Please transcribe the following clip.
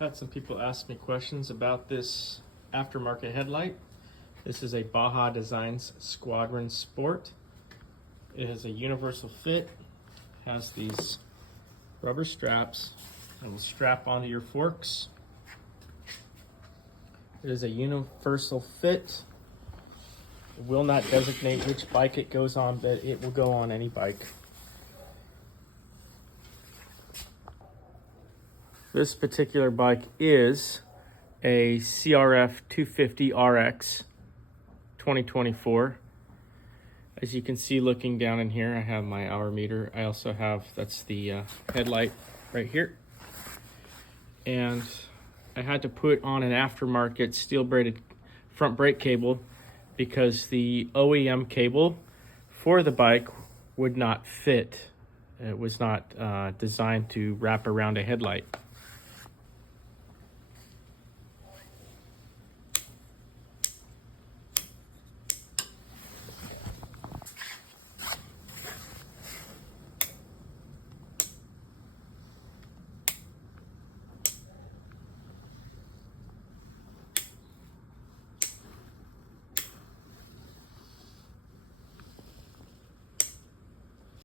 Had some people ask me questions about this aftermarket headlight. This is a Baja Designs Squadron Sport. It has a universal fit, has these rubber straps that will strap onto your forks. It is a universal fit. It will not designate which bike it goes on, but it will go on any bike. This particular bike is a CRF 250 RX 2024. As you can see, looking down in here, I have my hour meter. I also have, that's the headlight right here. And I had to put on an aftermarket steel braided front brake cable because the OEM cable for the bike would not fit. It was not designed to wrap around a headlight.